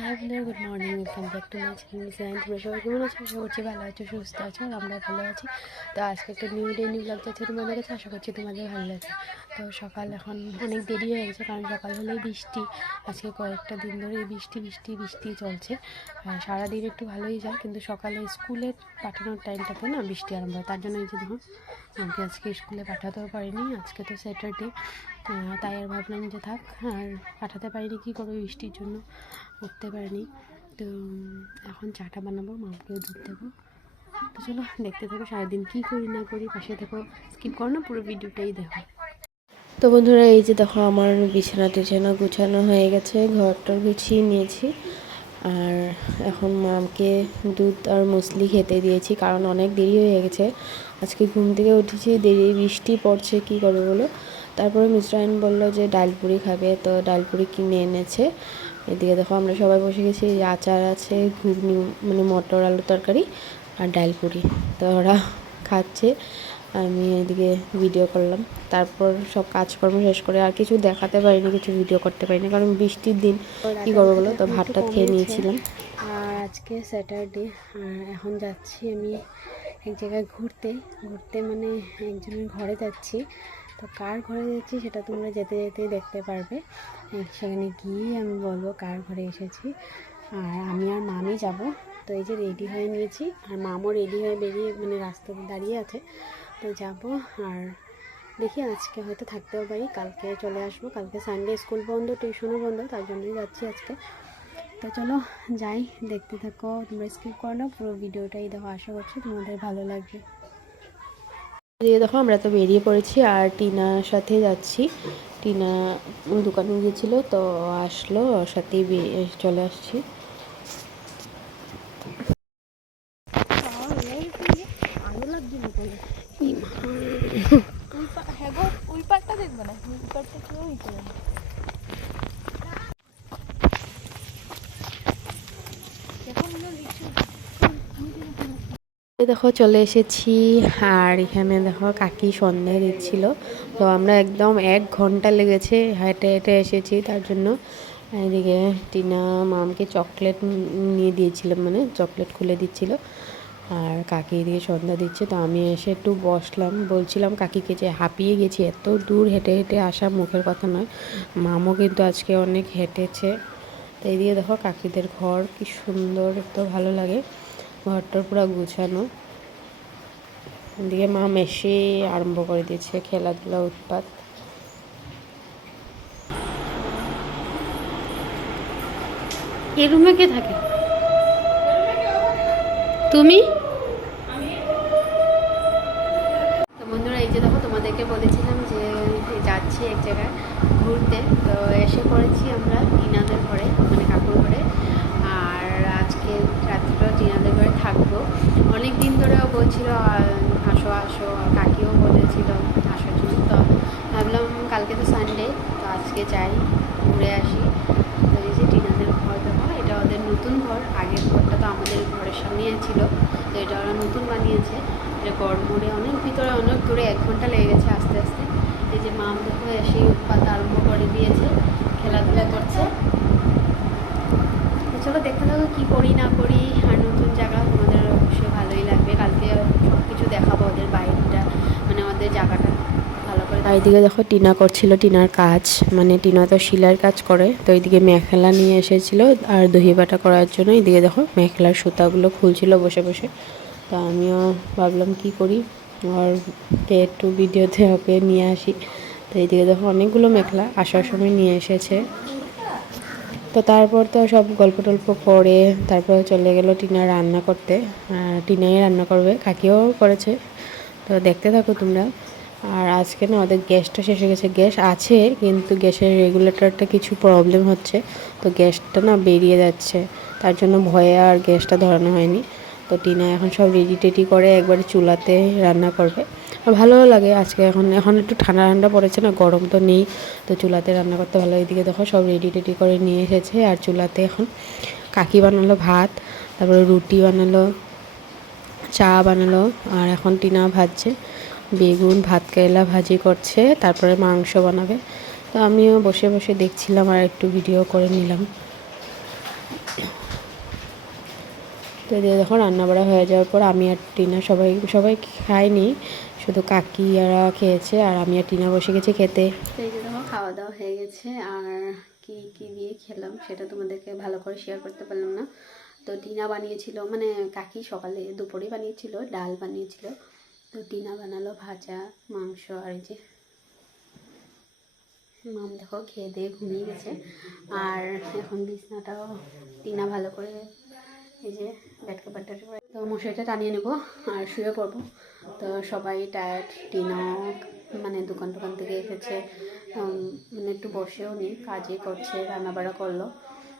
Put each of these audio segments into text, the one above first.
High বন্ধুরা good morning welcome back to my channel তোমরা সবাই কেমন আছো? আশা করছি ভালো আছো, সুস্থ আছো আর আমরা ভালো আছি। তো আজকে একটা নিউ ডে নিউ ব্লগ যাচ্ছে তোমাদের কাছে, আশা করছি তোমাদের ভালো লাগছে। তো সকাল এখন অনেক দেরি হয়ে গেছে, কারণ সকাল হলেই বৃষ্টি। আজকে কয়েকটা দিন ধরে বৃষ্টি বৃষ্টি বৃষ্টি চলছে। সারাদিন একটু ভালোই যায়, কিন্তু সকালে স্কুলে পাঠানোর টাইমটাতে না বৃষ্টি আরম্ভ হয়। তার জন্য এই যে দেখুন আমাকে আজকে স্কুলে পাঠাতেও পারিনি, আজকে তো স্যাটারডে তাই আর ভাবলাম যে থাক, আর পাঠাতে পারিনি, কী করব, বৃষ্টির জন্য উঠতে পারিনি। তো এখন চাটা বানাবো মাকেও দুধ দেবো। তো চলো, দেখতে থাকো, সারাদিন কী করি না করি, পাশে দেখো স্কিপ করো না, পুরো ভিডিওটাই দেখো। তো বন্ধুরা, এই যে দেখো, আমার বিছানা টিছানা গুছানো হয়ে গেছে, ঘরটা গুছিয়ে নিয়েছি। আর এখন মাকে দুধ আর মুসলি খেতে দিয়েছি, কারণ অনেক দেরি হয়ে গেছে। আজকে ঘুম থেকে উঠেছি, দেরি, বৃষ্টি পড়ছে, কি করবে বলো? তারপরে মিশ্রায়ন বলল যে ডালপুরি খাবে, তো ডালপুরি কিনে এনেছে। এদিকে দেখো আমরা সবাই বসে গেছি আচার আছে, ঘুগনি মানে মটর আলু তরকারি আর ডালপুরি তো ওরা খাচ্ছে, আমি এদিকে ভিডিও করলাম। তারপর সব কাজকর্ম শেষ করে আর কিছু দেখাতে পারিনি, কিছু ভিডিও করতে পারিনি, কারণ বৃষ্টির দিন। কী করব বলো? তো ভাতটা খেয়ে নিয়েছিলাম। আর আজকে স্যাটারডে আর এখন যাচ্ছি আমি এক জায়গায় ঘুরতে। ঘুরতে মানে একজনের ঘরে যাচ্ছি। তো কার ঘরে যাচ্ছি সেটা তোমরা যেতে যেতে দেখতে পারবে। সেখানে গিয়ে আমি বলব কার ঘরে এসেছি। আর আমি আর মামি যাব। তো এই যে রেডি হয়ে নিয়েছি। আর মামও রেডি হয়ে বেরিয়ে মানে রাস্তাতে দাঁড়িয়ে আছে। তো যাব আর দেখি আজকে হয়তো থাকতেও পারি। কালকে চলে আসব। কালকে সানডে স্কুল বন্ধ টিউশনও বন্ধ, তার জন্যই যাচ্ছি আজকে। তো চলো যাই, দেখতে থাকো। তোমরা স্কিপ করো না। পুরো ভিডিওটাই দেখো। আশা করছি তোমাদের ভালো লাগবে। এদিকে দেখো আমরা তো বেরিয়ে পড়েছি আর টিনার সাথে যাচ্ছি। টিনা দোকানে গিয়েছিল, তো আসলো, ওর সাথেই চলে আসছি। ওই পাটটা দেখব না? ওই কেউ ই করে না এই দেখো চলে এসেছি। আর এখানে দেখো কাকি সন্ধ্যা দিচ্ছিল তো আমরা একদম এক ঘণ্টা লেগেছে হেঁটে হেঁটে এসেছি, তার জন্য এদিকে টিনা মামকে চকলেট নিয়ে দিয়েছিলাম মানে চকলেট খুলে দিচ্ছিল। আর কাকি এদিকে সন্ধ্যা দিচ্ছে, তো আমি এসে একটু বসলাম। বলছিলাম কাকিকে যে হাঁপিয়ে গেছি, এত দূর হেঁটে হেঁটে আসা মুখের কথা নয়, মামও কিন্তু আজকে অনেক হেঁটেছে। তো এইদিকে দেখো কাকিদের ঘর কি সুন্দর তো ভালো লাগে। ঘরটার পুরো গুছানো। এদিকে মা মেশে আরম্ভ করে দিয়েছে খেলাধুলা, উৎপাত। এ রুমে কে থাকে? তুমি? বন্ধুরা, এই যে দেখো, তোমাদেরকে বলেছিলাম যে যাচ্ছি এক জায়গায় ঘুরতে। তো এসে পড়েছি আমরা টিনাদের ঘরে মানে কাকুর ঘরে আর আজকে রাত্রিটা টিনাদের ঘরে থাকব অনেক দিন ধরেও বলছিল আহ, আসো আসো আর কাকিও বলেছিল আসার জন্য তো ভাবলাম কালকে তো সানডে তো আজকে যাই, ঘুরে আসি। এই যে টিনাদের ঘর দেখো, এটা ওদের নতুন ঘর। আগের ঘরটা তো আমাদের ঘরের সামনেই ছিল, তো এটা ওরা নতুন বানিয়েছে। এটা গড়মোড়ে, অনেক ভিতরে, অনেক দূরে, এক ঘণ্টা লেগে গেছে আস্তে আস্তে। এই যে মাম দেখো, এসে উৎপাত আরম্ভ করে দিয়েছে, খেলাধুলা করছে। চলো দেখতে থাকো কী করি না করি আর নতুন জায়গা তোমাদের অবশ্যই ভালোই লাগবে কালকে সব কিছু দেখাবো ওদের বাইরেটা মানে ওদের জায়গাটা করে এইদিকে দেখো টিনা করছিল টিনার কাজ। মানে টিনা তো শিলার কাজ করে, তো এইদিকে মেখেলা নিয়ে এসেছিল আর দহি বাটা করার জন্য এইদিকে দেখো মেখেলার সুতাগুলো খুলছিল বসে বসে। তো আমিও ভাবলাম কি করি, আর একটু ভিডিওতে ওকে নিয়ে আসি। তো এইদিকে দেখো অনেকগুলো মেখলা আসার সময় নিয়ে এসেছে। তো তারপর তো সব গল্প টল্প করে তারপর চলে গেল টিনা রান্না করতে। আর টিনাই রান্না করবে, কাকিও করেছে। তো দেখতে থাকো তোমরা। আর আজকে না ওদের গ্যাসটা শেষ হয়ে গেছে। গ্যাস আছে, কিন্তু গ্যাসের রেগুলেটরটা কিছু প্রবলেম হচ্ছে। তো গ্যাসটা না বেরিয়ে যাচ্ছে। তার জন্য ভয়ে আর গ্যাসটা ধরানো হয়নি। তো টিনা এখন সব রেডি টেডি করে একবারে চুলাতে রান্না করবে। আর ভালোও লাগে আজকে এখন। এখন একটু ঠান্ডা ঠান্ডা পড়েছে না, গরম তো নেই। তো চুলাতে রান্না করতে ভালো। এদিকে দেখো সব রেডি টেডি করে নিয়ে এসেছে। আর চুলাতে এখন কাকি বানালো ভাত, তারপরে রুটি বানালো, চা বানালো, আর এখন টিনা ভাজছে। বেগুন, ভাত কেরেলা ভাজি করছে তারপরে মাংস বানাবে। তো আমিও বসে বসে দেখছিলাম আর একটু ভিডিও করে নিলাম। তো দেখো রান্না বাড়া হয়ে যাওয়ার পর আমি আর টিনা সবাই সবাই খায়নি শুধু কাকিরা খেয়েছে আর আমি আর টিনা বসে গেছি খেতে। এই খাওয়া দাওয়া হয়ে গেছে আর কি কি দিয়ে খেলাম সেটা তোমাদেরকে ভালো করে শেয়ার করতে পারলাম না। তো টিনা বানিয়েছিল মানে কাকি সকালে দুপুরে বানিয়েছিল, ডাল বানিয়েছিল। তো টিনা বানালো, ভাজা, মাংস, আর যে মাম দেখো খেয়ে দিয়ে ঘুমিয়ে গেছে। আর এখন বিছনাটাও টিনা ভালো করে এই যে ব্যাট কাপড়টা তো মশারিটা টানিয়ে নেব আর শুয়ে পড়ব। তো সবাই টায়ার্ড টিনা মানে দোকান টোকান থেকে এসেছে। মানে একটু বসেও নি কাজই করছে রান্নাবাড়া করল।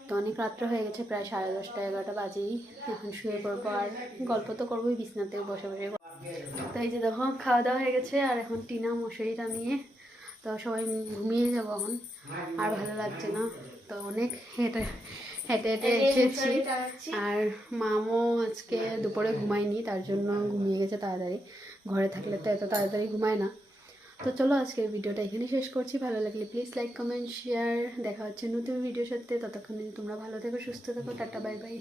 তো অনেক রাত্র হয়ে গেছে, প্রায় সাড়ে দশটা, এগারোটা বাজেই এখন শুয়ে পড়ব। আর গল্প তো করবোই, বিছনাতেও বসে বসে তো এই যে দেখো খাওয়া দাওয়া হয়ে গেছে আর এখন টিনা মশারি নিয়ে তো সবাই ঘুমিয়ে যাব এখন আর ভালো লাগছে না। তো অনেক হেঁটে হেঁটে হেঁটে এসেছি। আর মামও আজকে দুপুরে ঘুমায়নি তার জন্য ঘুমিয়ে গেছে তাড়াতাড়ি। ঘরে থাকলে তো এত তাড়াতাড়ি ঘুমায় না। তো চলো আজকের ভিডিওটা এখানে শেষ করছি। ভালো লাগলে প্লিজ লাইক কমেন্ট শেয়ার দেখা হচ্ছে নতুন ভিডিওর সাথে। ততক্ষণে তোমরা ভালো থেকো সুস্থ থেকো। Tata bye bye